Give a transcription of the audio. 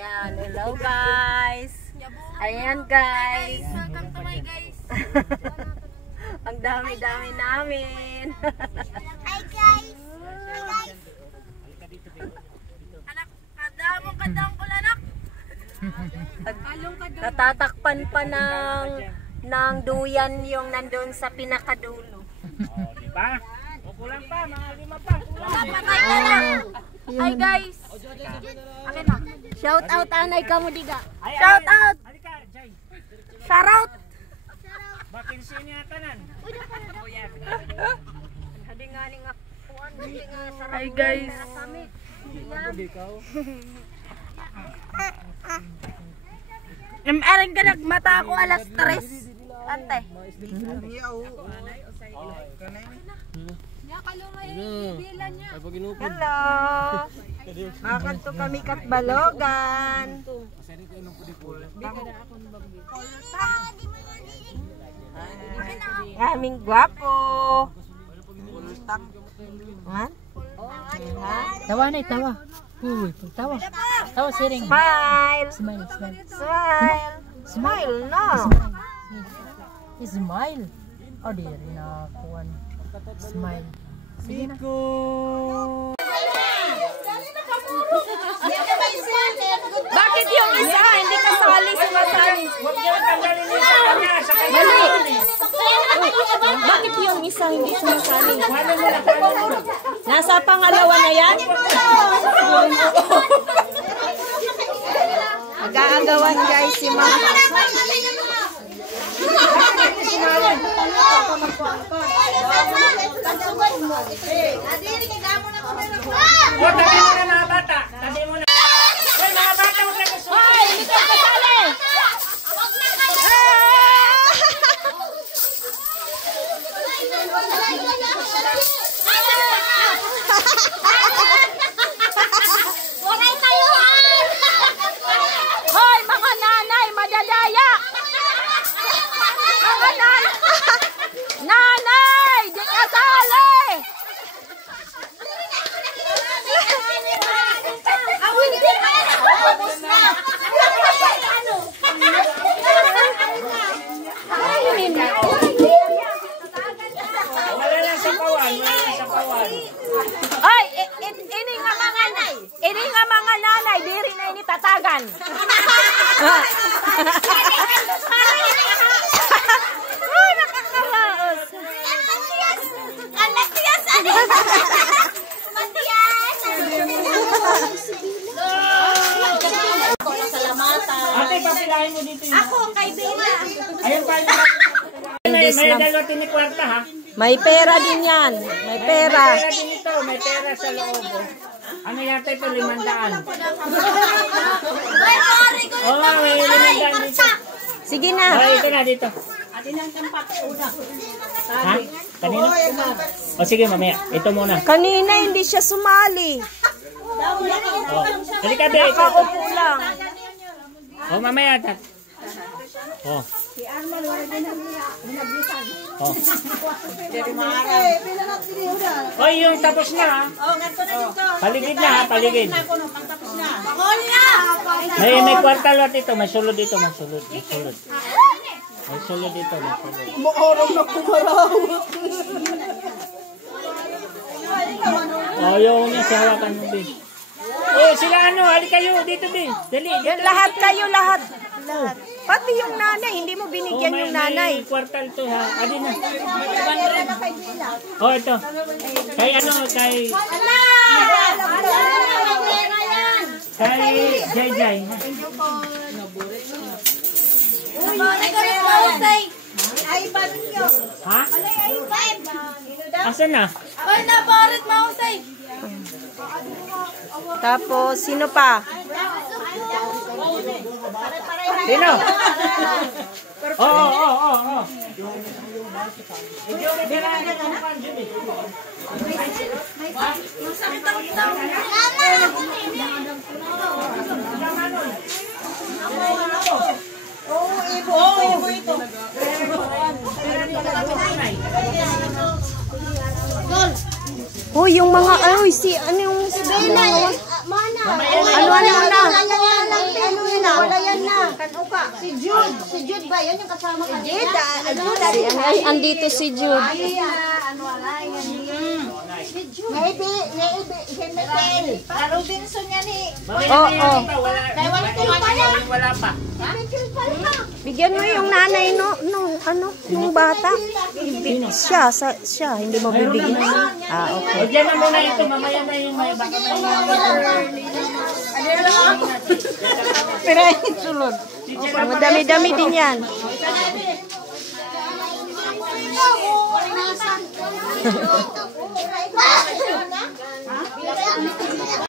Ayan, hello guys. Ayan guys. Welcome to my guys. Ang dami-dami namin. Hi guys. Hi guys. Anak, kadamong ko anak. Natatakpan pa ng duyan yung nandun sa pinakadulo. Diba? Kulang pa, mga 5 pa. Patay ka na. Hi guys. Akin na. Shout out anay ka mo diga. Shout out. Halika, Jay. Shout out. Bakin siya tanan. Hadi nga kuan nga sa Hi guys. Arang ka nagmata ako alas 3. Ante. Hello. Makanto kami Katbalogan. Kaming gwapo. Ha? Tawa na, tawa. Uy, tawa. Tawa, siring. Smile. Smile, smile. Smile. Smile na. Smile. Oh, di rin nakakuha. Smile. Sige na. Bakit yung isa hindi kasali sa masali? Huwag niyo tanggalin niyo sa kanya. Sa kanya. Mali. Bakit yung isa hindi sumasali? Nasa pangalawa na yan? Mag-aagawan guys si Mama. Huwag tabi mo na mga bata. Tabi mo na. Hoy, mga bata, huwag na gusto. Hoy, hindi ka kasali! Hoy, mga nanay, madadaya! Mga nanay! Nanay, di kasali! Wala lang sa pawan. Wala lang sa pawan. Ay, ini nga mga nanay, diri na ini tatagan. Ay, nakakaraos. Ate, papilahin mo dito yung... Ako, kay Bella. Ayun pa. May dalawa tinikwarta ha. May pera din yan. May pera. May pera din ito. May pera sa loob. Ano yata ito? 500. Oo, may 500 dito. Sige na. Oh, ito na dito. Ha? Kanina? O sige, mamaya. Ito muna. Kanina hindi siya sumali. Oh. Halika be, ito. Nakaupo lang. Oh, mamaya. Oh. Oh. Oy, yung tapos na ha. Paligid na ha, paligid. May kwarta lot ito, may sulod dito, may sulod. May sulod. May sulod dito, may sulod. Makarang na kumarawak. Oh, yung niya, sihawakan mo din. Oh, sila ano, halik kayo, dito din. Dali, dito. Lahat kayo, lahat. Pati yung nanay, hindi mo binigyan yung nanay. May kwartal to ha. Adi na. Oh, ito. Kay ano, kay... Kay Jay Jay. Ha? Asan na? Tapos, sino pa? Sino? Oo. Hoy, yung mga, ay, si, ano yung, ano na? wala yan na. Kanuka. Si Jude. Si Jude ba? Yan yung kasama ka nila. Andito si Jude. Ano wala yan. Si Jude. Maybe. Himitel. Robinson yan eh. Oo. Wala pa. Himitel pala. Bigyan mo yung nanay nung bata. Siya, hindi mo bibigyan. Okay. Diyan na muna ito, mamaya na yung may baka may Pero ay sulod. Madami-dami din yan.